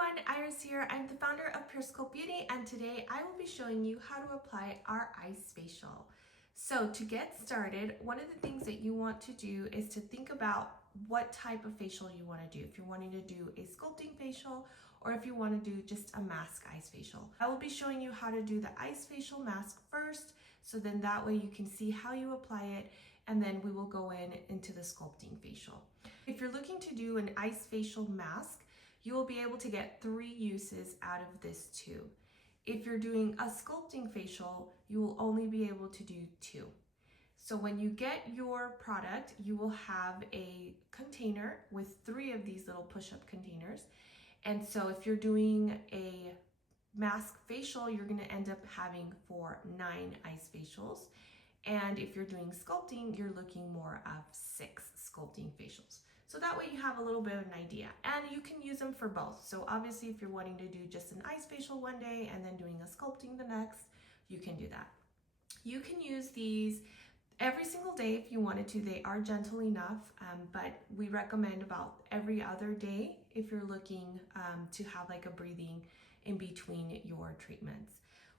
everyone, Iris here. I'm the founder of PureSculpt Beauty, and today I will be showing you how to apply our ice facial. So to get started, one of the things that you want to do is to think about what type of facial you want to do. If you're wanting to do a sculpting facial or if you want to do just a mask ice facial. I will be showing you how to do the ice facial mask first, so then that way you can see how you apply it, and then we will go into the sculpting facial. If you're looking to do an ice facial mask, you will be able to get 3 uses out of this tube. If you're doing a sculpting facial, you will only be able to do 2. So when you get your product, you will have a container with 3 of these little push-up containers. And so if you're doing a mask facial, you're gonna end up having 9 ice facials. And if you're doing sculpting, you're looking more of 6 sculpting facials. So that way you have a little bit of an idea, and you can use them for both. So obviously if you're wanting to do just an ice facial one day and then doing a sculpting the next, you can do that. You can use these every single day if you wanted to. They are gentle enough, but we recommend about every other day if you're looking to have like a breathing in between your treatments.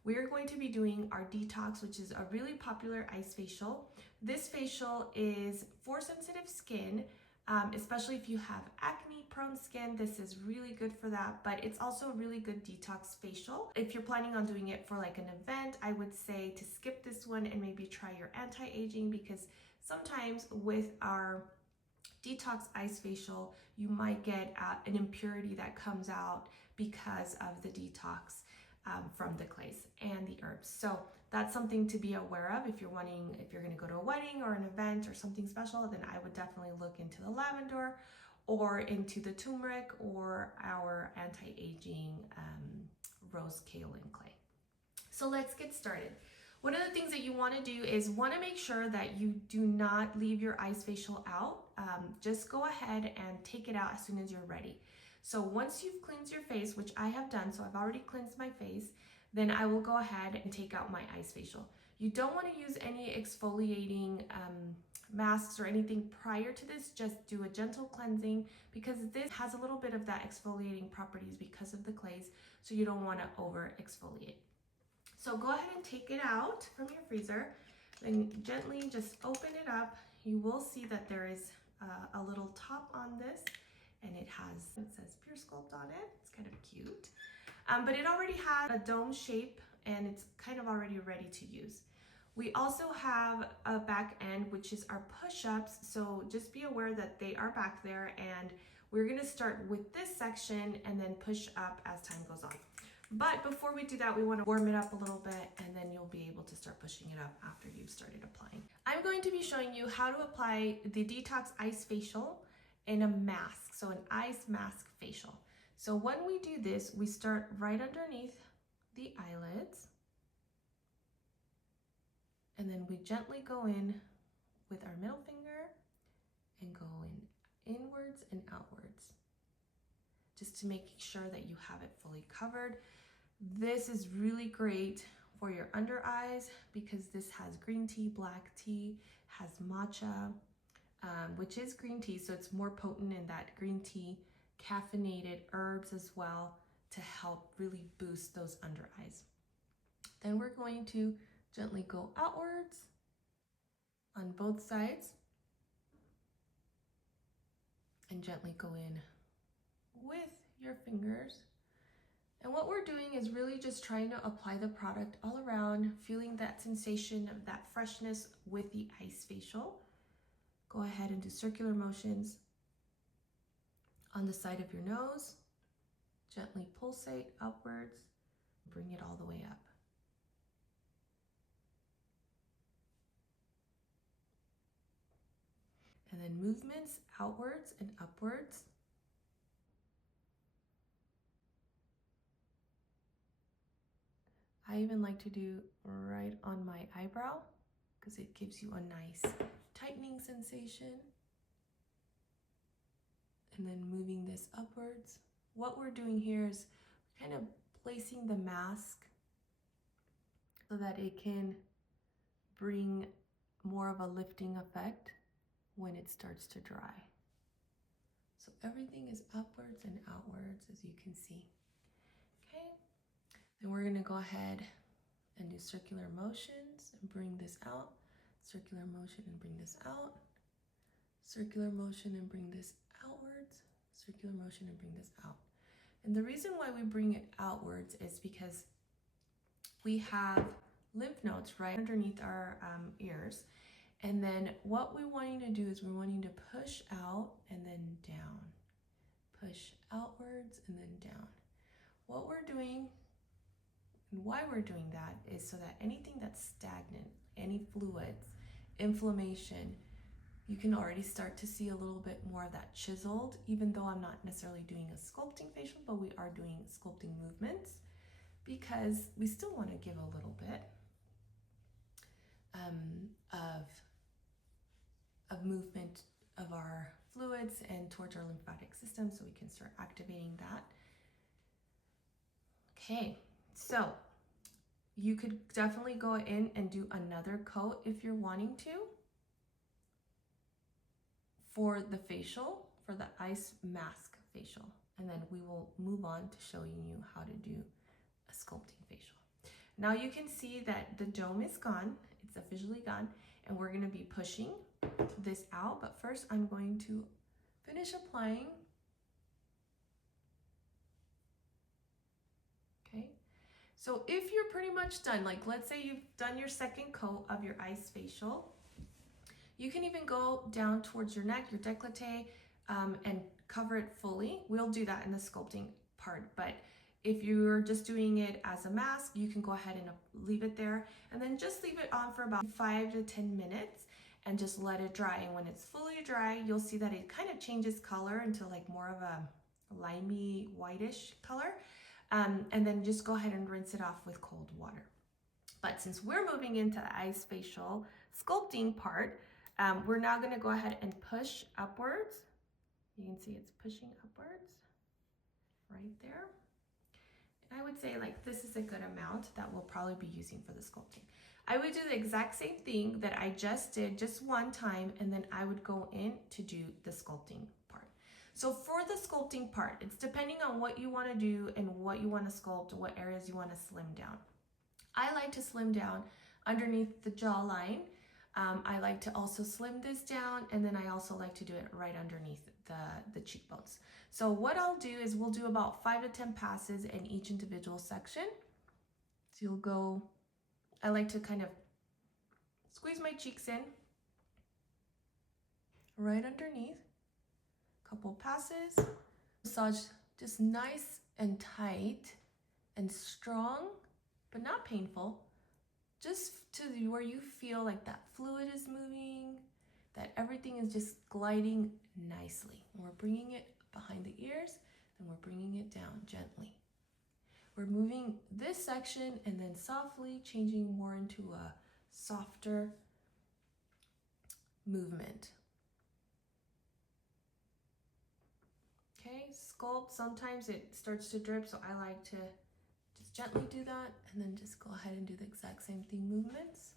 We're going to be doing our detox, which is a really popular ice facial. This facial is for sensitive skin, especially if you have acne prone skin. This is really good for that, but it's also a really good detox facial. If you're planning on doing it for like an event, I would say to skip this one and maybe try your anti-aging, because sometimes with our detox ice facial, you might get an impurity that comes out because of the detox from the clays and the herbs. So that's something to be aware of. If you're going to go to a wedding or an event or something special, then I would definitely look into the lavender or into the turmeric or our anti-aging rose kaolin clay. So let's get started. One of the things that you want to do is want to make sure that you do not leave your ice facial out. Just go ahead and take it out as soon as you're ready. So once you've cleansed your face, which I have done, so I've already cleansed my face, then I will go ahead and take out my ice facial. You don't want to use any exfoliating masks or anything prior to this. Just do a gentle cleansing, because this has a little bit of that exfoliating properties because of the clays, so you don't want to over exfoliate. So go ahead and take it out from your freezer, then gently just open it up. You will see that there is a little top on this, and it says PureSculpt on it. It's kind of cute, but it already has a dome shape and it's kind of already ready to use. We also have a back end, which is our push-ups. So just be aware that they are back there, and we're gonna start with this section and then push up as time goes on. But before we do that, we want to warm it up a little bit, and then you'll be able to start pushing it up after you've started applying. I'm going to be showing you how to apply the Detox Ice Facial in a mask, so an ice mask facial. So when we do this, we start right underneath the eyelids, and then we gently go in with our middle finger and go inwards and outwards, just to make sure that you have it fully covered. This is really great for your under eyes because this has green tea, black tea, has matcha, which is green tea, so it's more potent in that green tea, caffeinated herbs as well, to help really boost those under eyes. Then we're going to gently go outwards on both sides and gently go in with your fingers. And what we're doing is really just trying to apply the product all around, feeling that sensation of that freshness with the ice facial. Go ahead and do circular motions on the side of your nose. Gently pulsate upwards, bring it all the way up. And then movements outwards and upwards. I even like to do right on my eyebrow because it gives you a nice tightening sensation. And then moving this upwards. What we're doing here is kind of placing the mask so that it can bring more of a lifting effect when it starts to dry. So everything is upwards and outwards, as you can see. Okay, then we're gonna go ahead and do circular motions and bring this out, circular motion and bring this out, circular motion and bring this outwards, circular motion and bring this out. And the reason why we bring it outwards is because we have lymph nodes right underneath our ears. And then what we're wanting to do is we're wanting to push out and then down. Push outwards and then down. What we're doing and why we're doing that is so that anything that's stagnant, any fluids, inflammation, you can already start to see a little bit more of that chiseled, even though I'm not necessarily doing a sculpting facial, but we are doing sculpting movements because we still want to give a little bit of movement of our fluids and towards our lymphatic system so we can start activating that. Okay, so you could definitely go in and do another coat if you're wanting to for the facial, for the ice mask facial. And then we will move on to showing you how to do a sculpting facial. Now you can see that the dome is gone, it's officially gone, and we're gonna be pushing this out, but first I'm going to finish applying. Okay, so if you're pretty much done, like let's say you've done your second coat of your ice facial, you can even go down towards your neck, your décolleté, and cover it fully. We'll do that in the sculpting part, but if you're just doing it as a mask, you can go ahead and leave it there and then just leave it on for about 5 to 10 minutes and just let it dry. And when it's fully dry, you'll see that it kind of changes color into like more of a limey whitish color. And then just go ahead and rinse it off with cold water. But since we're moving into the ice facial sculpting part, we're now going to go ahead and push upwards. You can see it's pushing upwards right there. I would say like this is a good amount that we'll probably be using for the sculpting. I would do the exact same thing that I just did just one time, and then I would go in to do the sculpting part. So for the sculpting part, it's depending on what you want to do and what you want to sculpt, what areas you want to slim down. I like to slim down underneath the jawline. I like to also slim this down, and then I also like to do it right underneath the cheekbones. So what I'll do is we'll do about 5 to 10 passes in each individual section. So you'll go, I like to kind of squeeze my cheeks in right underneath, couple passes, massage just nice and tight and strong, but not painful. Just to where you feel like that fluid is moving, that everything is just gliding nicely. And we're bringing it behind the ears, then we're bringing it down gently. We're moving this section and then softly changing more into a softer movement. Okay, sculpt, sometimes it starts to drip, so I like to just gently do that and then just go ahead and do the exact same thing movements.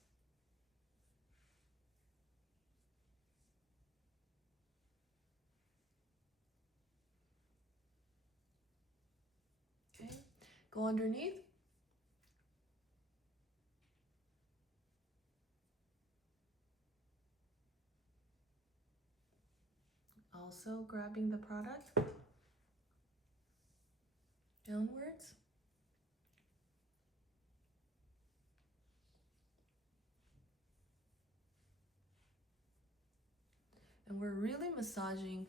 Okay, go underneath. Also grabbing the product downwards. And we're really massaging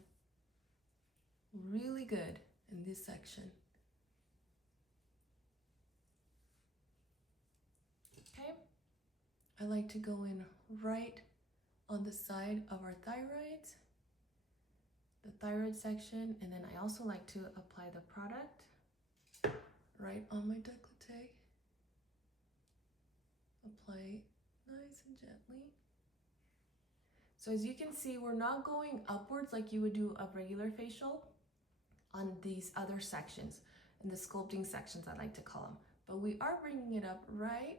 really good in this section. Okay, I like to go in right on the side of our thyroid, the thyroid section, and then I also like to apply the product right on my décolleté. Apply nice and gently. So as you can see, we're not going upwards like you would do a regular facial on these other sections, in the sculpting sections I like to call them, but we are bringing it up right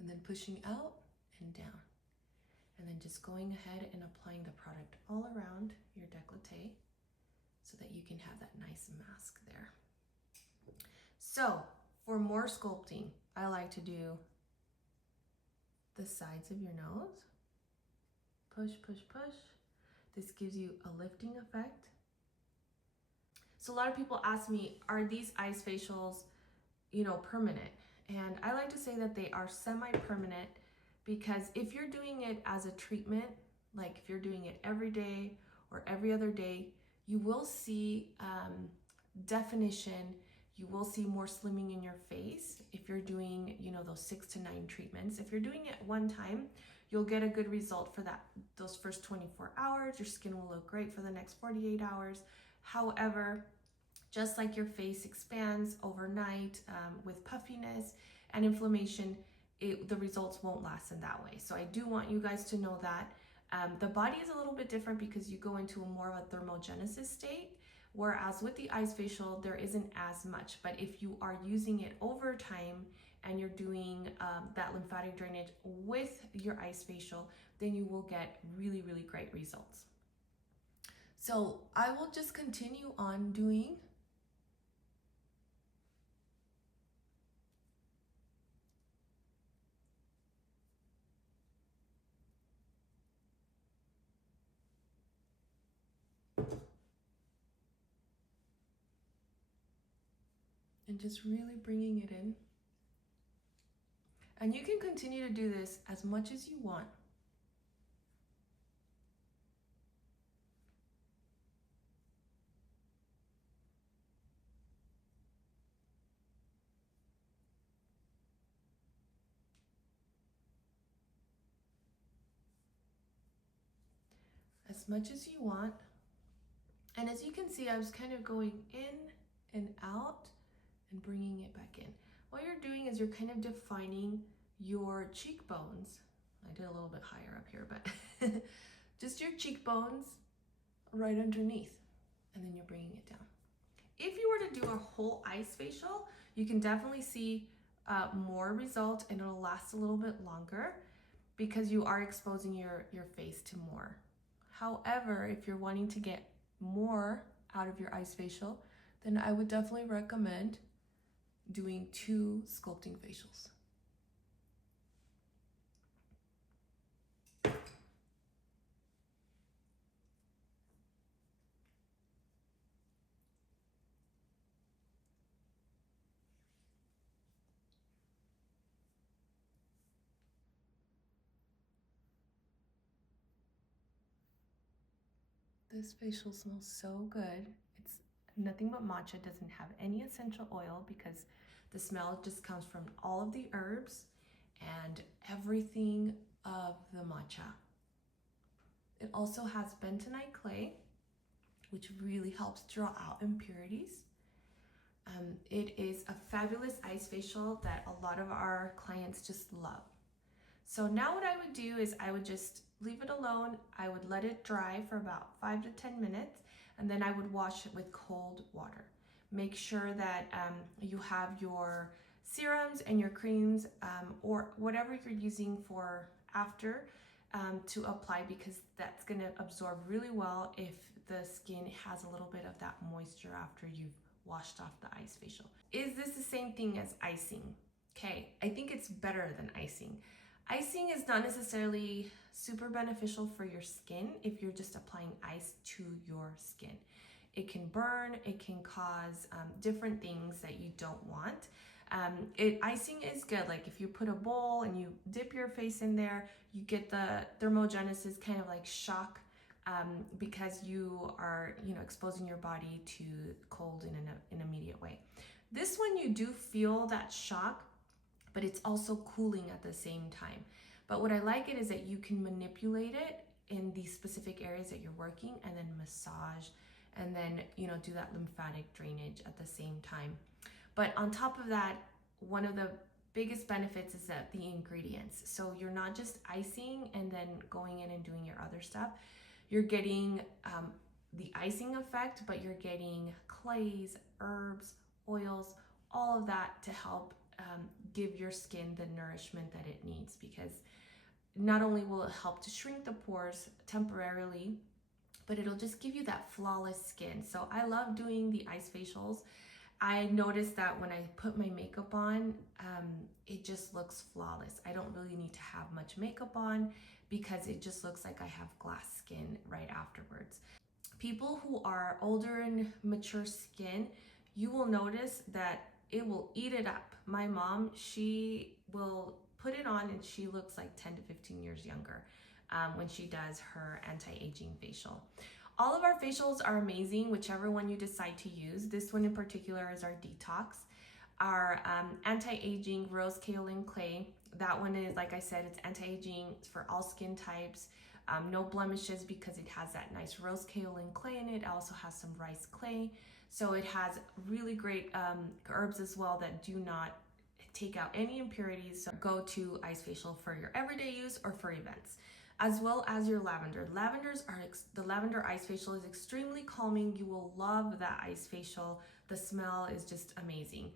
and then pushing out and down, and then just going ahead and applying the product all around your décolleté so that you can have that nice mask there. So for more sculpting, I like to do the sides of your nose. Push, push, push. This gives you a lifting effect. So a lot of people ask me, are these ice facials, permanent? And I like to say that they are semi-permanent, because if you're doing it as a treatment, like if you're doing it every day or every other day, you will see definition. You will see more slimming in your face if you're doing, those 6 to 9 treatments. If you're doing it one time, you'll get a good result for those first 24 hours. Your skin will look great for the next 48 hours. However, just like your face expands overnight with puffiness and inflammation, the results won't last in that way. So I do want you guys to know that. The body is a little bit different because you go into more of a thermogenesis state, whereas with the ice facial, there isn't as much. But if you are using it over time and you're doing that lymphatic drainage with your ice facial, then you will get really, really great results. So I will just continue on doing and just really bringing it in. And you can continue to do this as much as you want. As much as you want. And as you can see, I was kind of going in and out and bringing it back in. What you're doing is you're kind of defining your cheekbones. I did a little bit higher up here, but just your cheekbones right underneath, and then you're bringing it down. If you were to do a whole ice facial, you can definitely see more result, and it'll last a little bit longer because you are exposing your face to more. However, if you're wanting to get more out of your ice facial, then I would definitely recommend doing 2 sculpting facials. This facial smells so good. It's nothing but matcha. It doesn't have any essential oil because the smell just comes from all of the herbs and everything of the matcha. It also has bentonite clay, which really helps draw out impurities. It is a fabulous ice facial that a lot of our clients just love. So now what I would do is I would just leave it alone. I would let it dry for about 5 to 10 minutes, and then I would wash it with cold water. Make sure that you have your serums and your creams or whatever you're using for after to apply, because that's going to absorb really well if the skin has a little bit of that moisture after you've washed off the ice facial. Is this the same thing as icing? Okay, I think it's better than icing. Icing is not necessarily super beneficial for your skin if you're just applying ice to your skin. It can burn, it can cause different things that you don't want. Icing is good. Like if you put a bowl and you dip your face in there, you get the thermogenesis kind of like shock because you are, exposing your body to cold in an immediate way. This one you do feel that shock, but it's also cooling at the same time. But what I like it is that you can manipulate it in these specific areas that you're working, and then massage, and then, do that lymphatic drainage at the same time. But on top of that, one of the biggest benefits is that the ingredients. So you're not just icing and then going in and doing your other stuff. You're getting the icing effect, but you're getting clays, herbs, oils, all of that to help give your skin the nourishment that it needs, because not only will it help to shrink the pores temporarily but it'll just give you that flawless skin. So I love doing the ice facials. I noticed that when I put my makeup on, it just looks flawless. I don't really need to have much makeup on because it just looks like I have glass skin right afterwards. People who are older and mature skin, you will notice that it will eat it up. My mom, she will put it on and she looks like 10 to 15 years younger when she does her anti-aging facial. All of our facials are amazing, whichever one you decide to use. This one in particular is our detox. Our anti-aging rose kaolin clay. That one is, like I said, it's anti-aging. It's for all skin types. No blemishes because it has that nice rose kaolin clay in it. It also has some rice clay. So it has really great herbs as well that do not take out any impurities. So go to ice facial for your everyday use or for events. As well as your lavender. The lavender ice facial is extremely calming. You will love that ice facial. The smell is just amazing.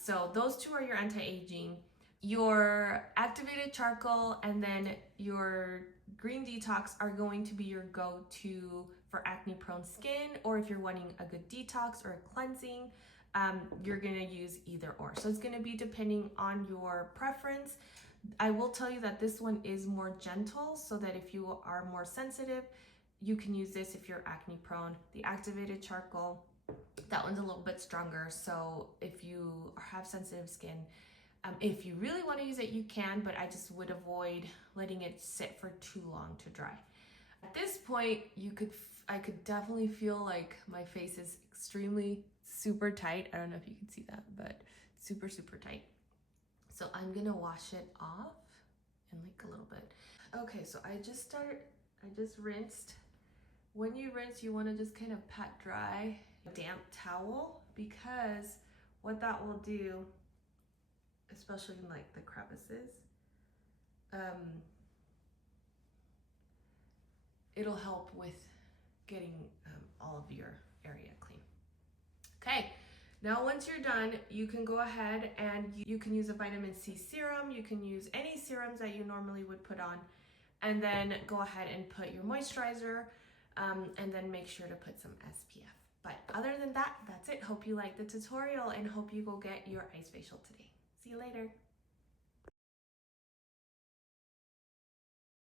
So those two are your anti-aging. Your activated charcoal and then your green detox are going to be your go-to for acne-prone skin, or if you're wanting a good detox or a cleansing, you're gonna use either or. So it's gonna be depending on your preference. I will tell you that this one is more gentle, so that if you are more sensitive, you can use this if you're acne prone. The activated charcoal, that one's a little bit stronger. So if you have sensitive skin, if you really want to use it, you can, but I just would avoid letting it sit for too long to dry. At this point, I could definitely feel like my face is extremely super tight. I don't know if you can see that, but super, super tight. So I'm gonna wash it off in like a little bit. Okay, so I just rinsed. When you rinse, you wanna just kind of pat dry a damp towel, because what that will do, especially in like the crevices, it'll help with getting all of your area clean. Okay. Now, once you're done, you can go ahead and you can use a vitamin C serum. You can use any serums that you normally would put on, and then go ahead and put your moisturizer, and then make sure to put some SPF. But other than that, that's it. Hope you liked the tutorial and hope you go get your ice facial today. See you later.